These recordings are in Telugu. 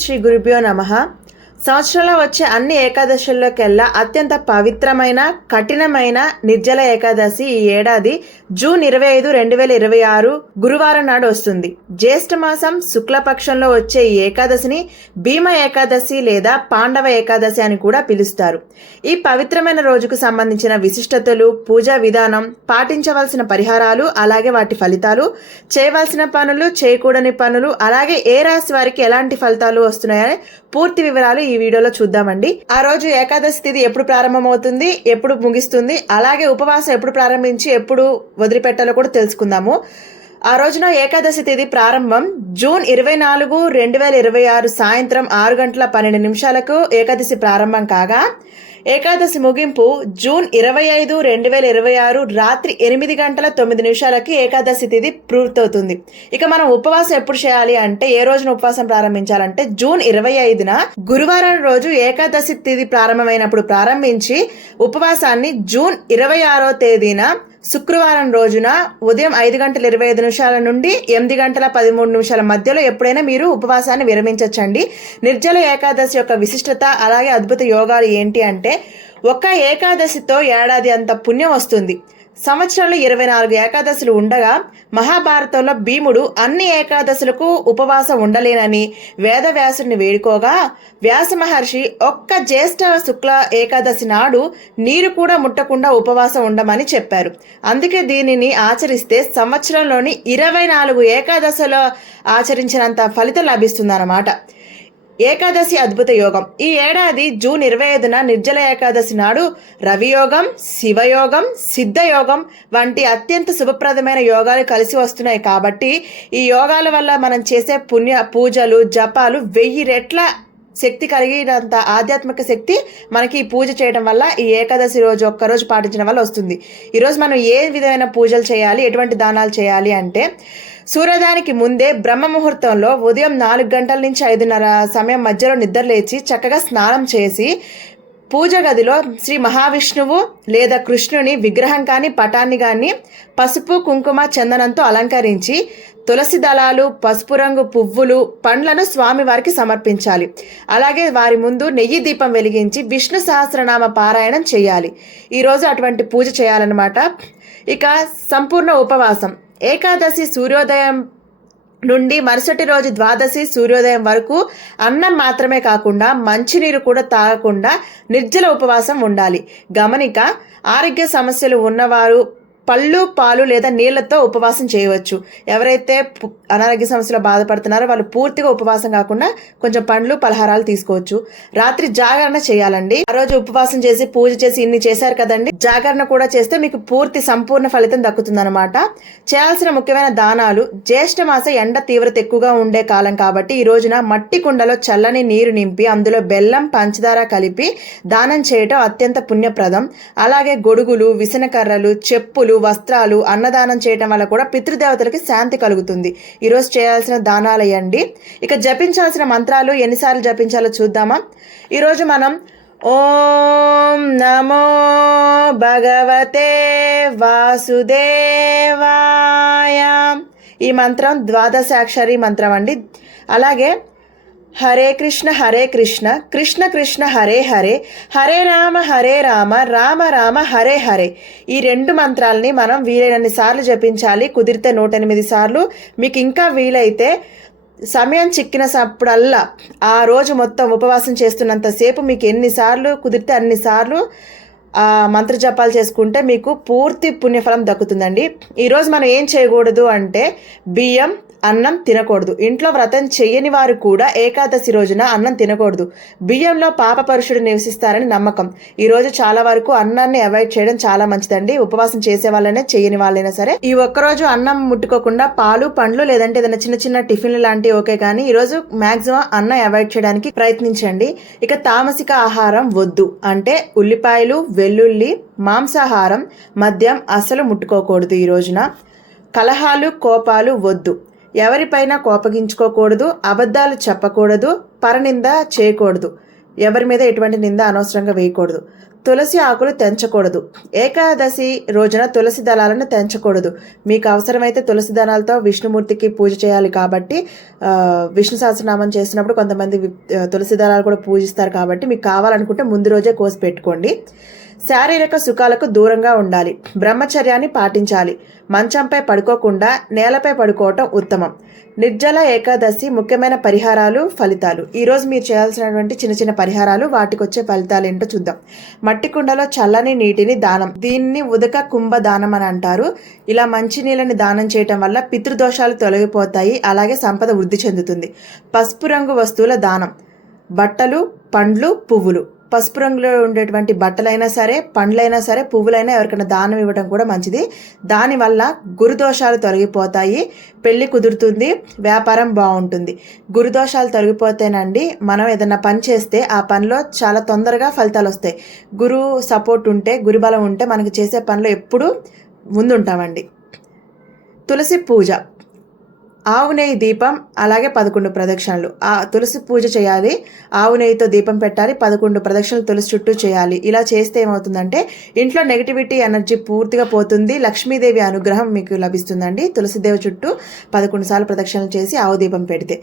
శ్రీ గురుభ్యో నమః. సంవత్సరంలో వచ్చే అన్ని ఏకాదశుల్లోకెల్లా అత్యంత పవిత్రమైన కఠినమైన నిర్జల ఏకాదశి ఈ ఏడాది జూన్ 25, 2026 గురువారం నాడు వస్తుంది. జ్యేష్ఠ మాసం శుక్లపక్షంలో వచ్చే ఈ ఏకాదశిని భీమ ఏకాదశి లేదా పాండవ ఏకాదశి అని కూడా పిలుస్తారు. ఈ పవిత్రమైన రోజుకు సంబంధించిన విశిష్టతలు, పూజా విధానం, పాటించవలసిన పరిహారాలు, అలాగే వాటి ఫలితాలు, చేయవలసిన పనులు, చేయకూడని పనులు, అలాగే ఏ రాశి వారికి ఎలాంటి ఫలితాలు వస్తున్నాయని పూర్తి వివరాలు ఈ వీడియోలో చూద్దామండి. ఆ రోజు ఏకాదశి తిథి ఎప్పుడు ప్రారంభమవుతుంది, ఎప్పుడు ముగిస్తుంది, అలాగే ఉపవాసం ఎప్పుడు ప్రారంభించి ఎప్పుడు వదిలిపెట్టాలో కూడా తెలుసుకుందాము. ఆ రోజున ఏకాదశి తిథి ప్రారంభం జూన్ 24, 2026 సాయంత్రం 6:12 ఏకాదశి ప్రారంభం కాగా, ఏకాదశి ముగింపు జూన్ 25, 2026 రాత్రి 8:09 ఏకాదశి తిథి పూర్తవుతుంది. ఇక మనం ఉపవాసం ఎప్పుడు చేయాలి అంటే, ఏ రోజున ఉపవాసం ప్రారంభించాలంటే జూన్ 25న గురువారం రోజు ఏకాదశి తిథి ప్రారంభమైనప్పుడు ప్రారంభించి ఉపవాసాన్ని జూన్ 26వ తేదీన శుక్రవారం రోజున ఉదయం 5:25 నుండి 8:13 మధ్యలో ఎప్పుడైనా మీరు ఉపవాసాన్ని విరమించవచ్చండి. నిర్జల ఏకాదశి యొక్క విశిష్టత అలాగే అద్భుత యోగాలు ఏంటి అంటే, ఒక్క ఏకాదశితో ఏడాది అంత పుణ్యం వస్తుంది. సంవత్సరంలో 24 ఏకాదశులు ఉండగా మహాభారతంలో భీముడు అన్ని ఏకాదశులకు ఉపవాసం ఉండలేనని వేదవ్యాసుడిని వేడుకోగా, వ్యాస మహర్షి ఒక్క జ్యేష్ఠ శుక్ల ఏకాదశి నాడు నీరు కూడా ముట్టకుండా ఉపవాసం ఉండమని చెప్పారు. అందుకే దీనిని ఆచరిస్తే సంవత్సరంలోని 24 ఏకాదశిలో ఆచరించినంత ఫలితం లభిస్తుందన్నమాట. ఏకాదశి అద్భుత యోగం. ఈ ఏడాది జూన్ 25న నిర్జల ఏకాదశి నాడు రవియోగం, శివయోగం, సిద్ధయోగం వంటి అత్యంత శుభప్రదమైన యోగాలు కలిసి వస్తున్నాయి. కాబట్టి ఈ యోగాల వల్ల మనం చేసే పుణ్య పూజలు, జపాలు 1000 రెట్ల శక్తి కలిగినంత ఆధ్యాత్మిక శక్తి మనకి ఈ పూజ చేయడం వల్ల, ఈ ఏకాదశి రోజు ఒక్కరోజు పాటించడం వల్ల వస్తుంది. ఈరోజు మనం ఏ విధమైన పూజలు చేయాలి, ఎటువంటి దానాలు చేయాలి అంటే, సూర్యోదయానికి ముందే బ్రహ్మ ముహూర్తంలో ఉదయం 4 గంటల నుంచి 5:30 సమయం మధ్యలో నిద్రలేచి చక్కగా స్నానం చేసి పూజ గదిలో శ్రీ మహావిష్ణువు లేదా కృష్ణుని విగ్రహం కానీ పటాన్ని కానీ పసుపు, కుంకుమ, చందనంతో అలంకరించి తులసి దళాలు, పసుపు రంగు పువ్వులు, పండ్లను స్వామివారికి సమర్పించాలి. అలాగే వారి ముందు నెయ్యి దీపం వెలిగించి విష్ణు సహస్రనామ పారాయణం చేయాలి. ఈరోజు అటువంటి పూజ చేయాలన్నమాట. ఇక సంపూర్ణ ఉపవాసం. ఏకాదశి సూర్యోదయం నుండి మరుసటి రోజు ద్వాదశి సూర్యోదయం వరకు అన్నం మాత్రమే కాకుండా మంచినీరు కూడా తాగకుండా నిర్జల ఉపవాసం ఉండాలి. గమనిక, ఆరోగ్య సమస్యలు ఉన్నవారు పళ్ళు, పాలు లేదా నీళ్లతో ఉపవాసం చేయవచ్చు. ఎవరైతే అనారోగ్య సమస్యలు బాధపడుతున్నారో వాళ్ళు పూర్తిగా ఉపవాసం కాకుండా కొంచెం పండ్లు, పలహారాలు తీసుకోవచ్చు. రాత్రి జాగరణ చేయాలండి. ఆ రోజు ఉపవాసం చేసి పూజ చేసి ఇన్ని చేశారు కదండి, జాగరణ కూడా చేస్తే మీకు పూర్తి సంపూర్ణ ఫలితం దక్కుతుందన్నమాట. చేయాల్సిన ముఖ్యమైన దానాలు. జ్యేష్ఠ మాస ఎండ తీవ్రత ఎక్కువగా ఉండే కాలం కాబట్టి ఈ రోజున మట్టి కుండలో చల్లని నీరు నింపి అందులో బెల్లం, పంచదార కలిపి దానం చేయటం అత్యంత పుణ్యప్రదం. అలాగే గొడుగులు, విసనకర్రలు, చెప్పులు, వస్త్రాలు అన్నదానం చేయటం వల్ల కూడా పితృదేవతలకి శాంతి కలుగుతుంది. ఈరోజు చేయాల్సిన దానాలయండి. ఇక జపించాల్సిన మంత్రాలు ఎన్నిసార్లు జపించాలో చూద్దామా. ఈరోజు మనం ఓం నమో భగవతే వాసుదేవాయ, ఈ మంత్రం ద్వాదశాక్షరి మంత్రం అండి. అలాగే హరే కృష్ణ కృష్ణ కృష్ణ హరే హరే, హరే రామ రామ రామ హరే హరే. ఈ 2 మంత్రాలని మనం వీలైనన్ని సార్లు జపించాలి. కుదిరితే 108 సార్లు. మీకు ఇంకా వీలైతే సమయం చిక్కినప్పుడల్లా ఆ రోజు మొత్తం ఉపవాసం చేస్తున్నంతసేపు మీకు ఎన్నిసార్లు కుదిరితే అన్నిసార్లు ఆ మంత్ర జపాలు చేసుకుంటే మీకు పూర్తి పుణ్యఫలం దక్కుతుందండి. ఈరోజు మనం ఏం చేయకూడదు అంటే, బియ్యం, అన్నం తినకూడదు. ఇంట్లో వ్రతం చెయ్యని వారు కూడా ఏకాదశి రోజున అన్నం తినకూడదు. బియ్యంలో పాప పరుషుడు నివసిస్తారని నమ్మకం. ఈరోజు చాలా వరకు అన్నాన్ని అవాయిడ్ చేయడం చాలా మంచిదండి. ఉపవాసం చేసే వాళ్ళైనా చెయ్యని వాళ్ళైనా సరే ఈ ఒక్కరోజు అన్నం ముట్టుకోకుండా పాలు, పండ్లు లేదంటే ఏదైనా చిన్న చిన్న టిఫిన్లు లాంటివి ఓకే, కానీ ఈరోజు మాక్సిమం అన్నం అవాయిడ్ చేయడానికి ప్రయత్నించండి. ఇక తామసిక ఆహారం వద్దు అంటే ఉల్లిపాయలు, వెల్లుల్లి, మాంసాహారం, మద్యం అస్సలు ముట్టుకోకూడదు. ఈ రోజున కలహాలు, కోపాలు వద్దు. ఎవరిపైన కోపగించుకోకూడదు, అబద్ధాలు చెప్పకూడదు, పరనింద చేయకూడదు, ఎవరి మీద ఎటువంటి నింద అనవసరంగా వేయకూడదు. తులసి ఆకులు తెంచకూడదు. ఏకాదశి రోజున తులసి దళాలను తెంచకూడదు. మీకు అవసరమైతే తులసి దళాలతో విష్ణుమూర్తికి పూజ చేయాలి కాబట్టి విష్ణు సహస్రనామం చేసినప్పుడు కొంతమంది తులసి దళాలు కూడా పూజిస్తారు కాబట్టి మీకు కావాలనుకుంటే ముందు రోజే కోసి పెట్టుకోండి. శారీరక సుఖాలకు దూరంగా ఉండాలి. బ్రహ్మచర్యాన్ని పాటించాలి. మంచంపై పడుకోకుండా నేలపై పడుకోవటం ఉత్తమం. నిర్జల ఏకాదశి ముఖ్యమైన పరిహారాలు, ఫలితాలు. ఈరోజు మీరు చేయాల్సినటువంటి చిన్న చిన్న పరిహారాలు, వాటికి వచ్చే ఫలితాలు ఏంటో చూద్దాం. మట్టి కుండలో చల్లని నీటిని దానం, దీన్ని ఉదక కుంభ దానం అని అంటారు. ఇలా మంచి నీళ్ళని దానం చేయటం వల్ల పితృదోషాలు తొలగిపోతాయి, అలాగే సంపద వృద్ధి చెందుతుంది. పసుపు రంగు వస్తువుల దానం, బట్టలు, పండ్లు, పువ్వులు. పసుపు రంగులో ఉండేటువంటి బట్టలైనా సరే, పండ్లైనా సరే, పువ్వులైనా ఎవరికైనా దానం ఇవ్వడం కూడా మంచిది. దానివల్ల గురుదోషాలు తొలగిపోతాయి, పెళ్లి కుదురుతుంది, వ్యాపారం బాగుంటుంది. గురుదోషాలు తొలగిపోతేనండి మనం ఏదైనా పని చేస్తే ఆ పనిలో చాలా తొందరగా ఫలితాలు వస్తాయి. గురు సపోర్ట్ ఉంటే, గురుబలం ఉంటే మనకి చేసే పనిలో ఎప్పుడూ ముందుంటామండి. తులసి పూజ, ఆవు నెయ్యి దీపం, అలాగే 11 ప్రదక్షిణలు. తులసి పూజ చేయాలి, ఆవు నెయ్యితో దీపం పెట్టాలి, 11 ప్రదక్షిణలు తులసి చుట్టూ చేయాలి. ఇలా చేస్తే ఏమవుతుందంటే ఇంట్లో నెగిటివిటీ ఎనర్జీ పూర్తిగా పోతుంది, లక్ష్మీదేవి అనుగ్రహం మీకు లభిస్తుందండి. తులసిదేవి చుట్టూ 11 సార్లు ప్రదక్షిణలు చేసి ఆవు దీపం పెడితే.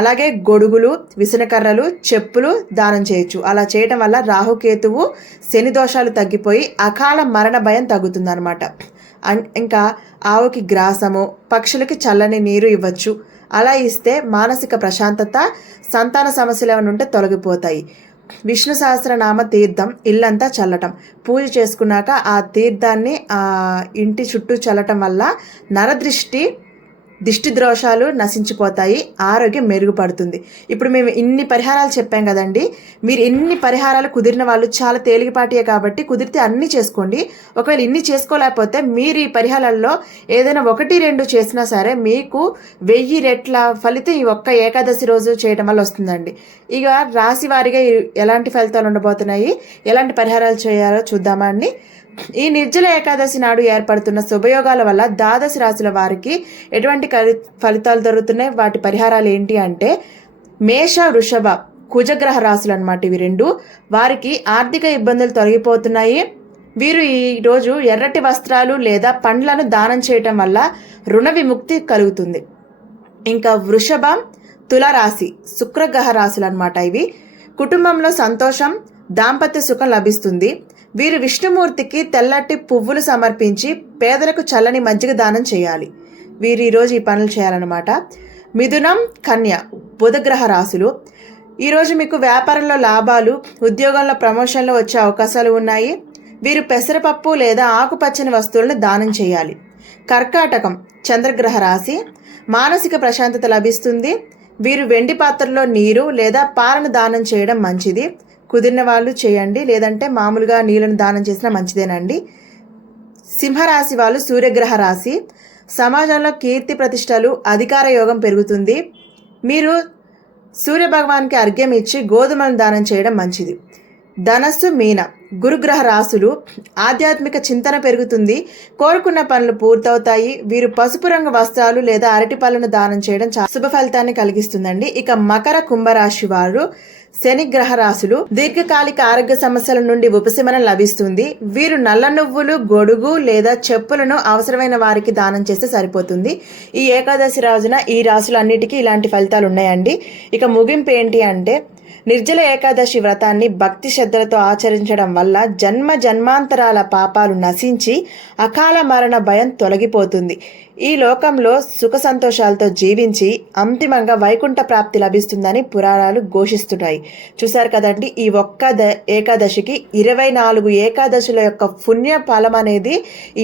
అలాగే గొడుగులు, విసనకర్రలు, చెప్పులు దానం చేయొచ్చు. అలా చేయటం వల్ల రాహుకేతువు, శని దోషాలు తగ్గిపోయి అకాల మరణ భయం తగ్గుతుందన్నమాట. ఇంకా ఆవుకి గ్రాసము, పక్షులకి చల్లని నీరు ఇవ్వచ్చు. అలా ఇస్తే మానసిక ప్రశాంతత, సంతాన సమస్యలు ఏమైనా ఉంటే తొలగిపోతాయి. విష్ణు సహస్రనామ తీర్థం ఇల్లంతా చల్లటం, పూజ చేసుకున్నాక ఆ తీర్థాన్ని ఇంటి చుట్టూ చల్లటం వల్ల నరదృష్టి, దిష్టి దోషాలు నశించిపోతాయి, ఆరోగ్యం మెరుగుపడుతుంది. ఇప్పుడు మేము ఇన్ని పరిహారాలు చెప్పాం కదండి, మీరు ఇన్ని పరిహారాలు కుదిరిన వాళ్ళు చాలా తేలికపాటియే కాబట్టి కుదిరితే అన్నీ చేసుకోండి. ఒకవేళ ఇన్ని చేసుకోలేకపోతే మీరు ఈ పరిహారాల్లో ఏదైనా 1-2 చేసినా సరే మీకు 1000 రెట్ల ఫలితం ఈ ఒక్క ఏకాదశి రోజు చేయడం వల్ల వస్తుందండి. ఇక రాశి వారిగా ఎలాంటి ఫలితాలు ఉండబోతున్నాయి, ఎలాంటి పరిహారాలు చేయాలో చూద్దామా అండి. ఈ నిర్జల ఏకాదశి నాడు ఏర్పడుతున్న శుభయోగాల వల్ల ద్వాదశ రాశుల వారికి ఎటువంటి ఫలితాలు దొరుకుతున్నాయి, వాటి పరిహారాలు ఏంటి అంటే మేష, వృషభ, కుజగ్రహ రాశులు అన్నమాట. ఇవి 2 వారికి ఆర్థిక ఇబ్బందులు తొలగిపోతున్నాయి. వీరు ఈరోజు ఎర్రటి వస్త్రాలు లేదా పండ్లను దానం చేయటం వల్ల రుణ విముక్తి కలుగుతుంది. ఇంకా వృషభ, తులారాశి, శుక్రగ్రహ రాశులు అన్నమాట. ఇవి కుటుంబంలో సంతోషం, దాంపత్య సుఖం లభిస్తుంది. వీరు విష్ణుమూర్తికి తెల్లటి పువ్వులు సమర్పించి పేదలకు చల్లని మజ్జిగ దానం చేయాలి. వీరు ఈరోజు ఈ పనులు చేయాలన్నమాట. మిథునం, కన్య, బుధగ్రహ రాశులు. ఈరోజు మీకు వ్యాపారంలో లాభాలు, ఉద్యోగంలో ప్రమోషన్లు వచ్చే అవకాశాలు ఉన్నాయి. వీరు పెసరపప్పు లేదా ఆకుపచ్చని వస్తువులను దానం చేయాలి. కర్కాటకం, చంద్రగ్రహ రాశి. మానసిక ప్రశాంతత లభిస్తుంది. వీరు వెండి పాత్రలో నీరు లేదా పాలను దానం చేయడం మంచిది. కుదిరిన వాళ్ళు చేయండి, లేదంటే మామూలుగా నీళ్ళను దానం చేసినా మంచిదేనండి. సింహరాశి వాళ్ళు సూర్యగ్రహ రాశి. సమాజంలో కీర్తి ప్రతిష్టలు, అధికార యోగం పెరుగుతుంది. మీరు సూర్యభగవాన్కి అర్ఘ్యం ఇచ్చి గోధుమలను దానం చేయడం మంచిది. ధనస్సు, మీన, గురుగ్రహ రాశులు. ఆధ్యాత్మిక చింతన పెరుగుతుంది, కోరుకున్న పనులు పూర్తవుతాయి. వీరు పసుపు రంగు వస్త్రాలు లేదా అరటి పళ్ళను దానం చేయడం శుభ ఫలితాన్ని కలిగిస్తుందండి. ఇక మకర, కుంభరాశి వారు శనిగ్రహ రాశులు. దీర్ఘకాలిక ఆరోగ్య సమస్యల నుండి ఉపశమనం లభిస్తుంది. వీరు నల్ల నువ్వులు, గొడుగు లేదా చెప్పులను అవసరమైన వారికి దానం చేస్తే సరిపోతుంది. ఈ ఏకాదశి రోజున ఈ రాశులన్నిటికీ ఇలాంటి ఫలితాలు ఉన్నాయండి. ఇక ముగింపు ఏంటి అంటే నిర్జల ఏకాదశి వ్రతాన్ని భక్తి శ్రద్ధలతో ఆచరించడం వల్ల జన్మ జన్మాంతరాల పాపాలు నశించి అకాల మరణ భయం తొలగిపోతుంది. ఈ లోకంలో సుఖ సంతోషాలతో జీవించి అంతిమంగా వైకుంఠ ప్రాప్తి లభిస్తుందని పురాణాలు ఘోషిస్తున్నాయి. చూశారు కదండి, ఈ ఒక్క ఏకాదశికి 24 ఏకాదశుల యొక్క పుణ్య ఫలం అనేది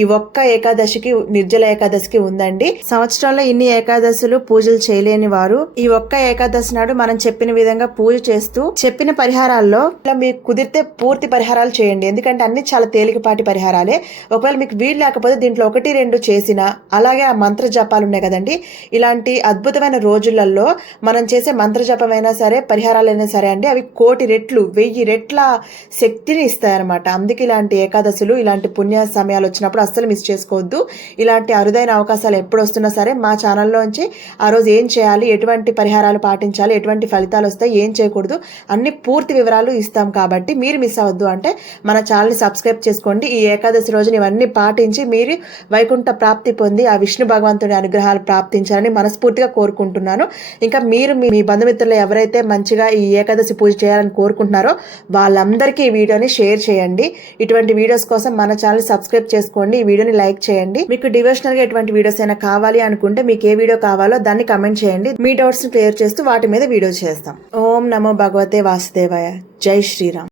ఈ ఒక్క ఏకాదశికి, నిర్జల ఏకాదశికి ఉందండి. సంవత్సరంలో ఇన్ని ఏకాదశులు పూజలు చేయలేని వారు ఈ ఒక్క ఏకాదశి నాడు మనం చెప్పిన విధంగా పూజ చేస్తూ చెప్పిన పరిహారాల్లో మీకు కుదిరితే పూర్తి పరిహారాలు చేయండి. ఎందుకంటే అన్ని చాలా తేలికపాటి పరిహారాలే. ఒకవేళ మీకు వీలు లేకపోతే దీంట్లో 1-2 చేసినా, అలాగే అలాగే ఆ మంత్ర జపాలు ఉన్నాయి కదండి, ఇలాంటి అద్భుతమైన రోజులలో మనం చేసే మంత్ర జపమైనా సరే, పరిహారాలైనా సరే అండి, అవి 1,000,000 రెట్లు 1000 రెట్ల శక్తిని ఇస్తాయన్నమాట. అందుకే ఇలాంటి ఏకాదశులు, ఇలాంటి పుణ్య సమయాలు వచ్చినప్పుడు అస్సలు మిస్ చేసుకోవద్దు. ఇలాంటి అరుదైన అవకాశాలు ఎప్పుడు వస్తున్నా సరే మా ఛానల్లోంచి ఆ రోజు ఏం చేయాలి, ఎటువంటి పరిహారాలు పాటించాలి, ఎటువంటి ఫలితాలు వస్తాయి, ఏం చేయకూడదు అన్ని పూర్తి వివరాలు ఇస్తాం. కాబట్టి మీరు మిస్ అవ్వద్దు అంటే మన ఛానల్ని సబ్స్క్రైబ్ చేసుకోండి. ఈ ఏకాదశి రోజున ఇవన్నీ పాటించి మీరు వైకుంఠ ప్రాప్తి పొంది ఆ విష్ణు భగవంతుడి అనుగ్రహాలు ప్రాప్తించాలని మనస్ఫూర్తిగా కోరుకుంటున్నాను. ఇంకా మీరు మీ బంధుమిత్రులు ఎవరైతే మంచిగా ఈ ఏకాదశి పూజ చేయాలని కోరుకుంటున్నారో వాళ్ళందరికీ ఈ వీడియోని షేర్ చేయండి. ఇటువంటి వీడియోస్ కోసం మన ఛానల్ సబ్స్క్రైబ్ చేసుకోండి, ఈ వీడియోని లైక్ చేయండి. మీకు డివోషనల్గా ఎటువంటి వీడియోస్ అయినా కావాలి అనుకుంటే మీకు ఏ వీడియో కావాలో దాన్ని కమెంట్ చేయండి. మీ డౌట్స్ క్లియర్ చేస్తూ వాటి మీద వీడియో చేస్తాం. ఓం నమో భగవతే వాసుదేవాయ. జై శ్రీరామ్.